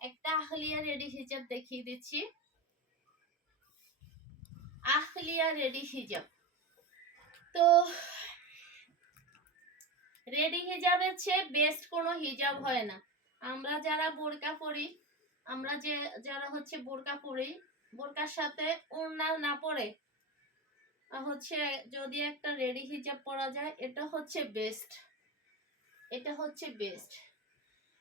একটা আহলিয়া রেডি হিজাব দেখিয়ে দিচ্ছি। আহলিয়া রেডি হিজাব, তো রেডি হিজাবের চেয়ে বেস্ট কোনো হিজাব হয় না। আমরা যারা বোরকা পরি, আমরা যারা হচ্ছে বোরকা পরি, বোরকার সাথে ওড়না না পরে হচ্ছে যদি একটা রেডি হিজাব পরা যায়, এটা হচ্ছে বেস্ট, এটা হচ্ছে বেস্ট।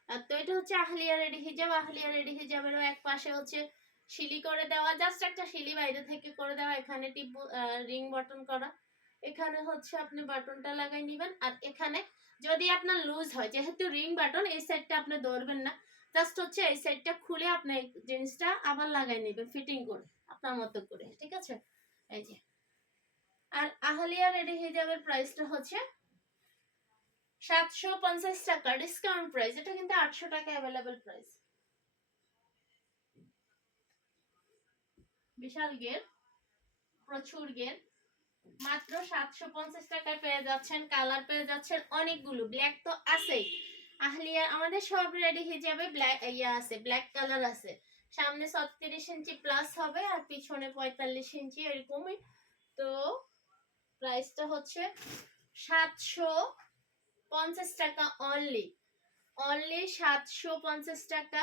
আর তো এটা হচ্ছে আহলিয়া রেডি হিজাব। আহলিয়া রেডি হিজাবেরও এক পাশে হচ্ছে শিলি করে দেওয়া, জাস্ট একটা শিলি বাইরে থেকে করে দেওয়া, এখানে টিপ রিং বাটন করা, এখানে হচ্ছে আপনি বাটনটা লাগাই নেবেন। আর এখানে যদি আপনার লুজ হয়, যেহেতু রিং বাটন, এই সাইডটা আপনি ধরবেন না, জাস্ট হচ্ছে এই সাইডটা খুলে আপনি জিনিসটা আবার লাগাই নেবেন ফিটিং করে আপনার মতো করে, ঠিক আছে? এই যে। আর আহলিয়া রেডি হিজাবের প্রাইসটা হচ্ছে 750 টাকা ডিসকাউন্ট প্রাইস, এটা কিন্তু 800 টাকা অ্যাভেলেবল প্রাইস। বিশাল গের, প্রচুর গের, মাত্র 750 টাকায় পেয়ে যাচ্ছেন। কালার পেয়ে যাচ্ছেন অনেকগুলো, ব্ল্যাক তো আছেই। আহলিয়া আমাদের সব রেডি হিজাবে ব্ল্যাক আছে, ব্ল্যাক কালার আছে। সামনে 36 ইঞ্চি প্লাস হবে আর পিছনে 45 ইঞ্চি এরকমই। তো প্রাইসটা হচ্ছে 750 টাকা অনলি, অনলি 750 টাকা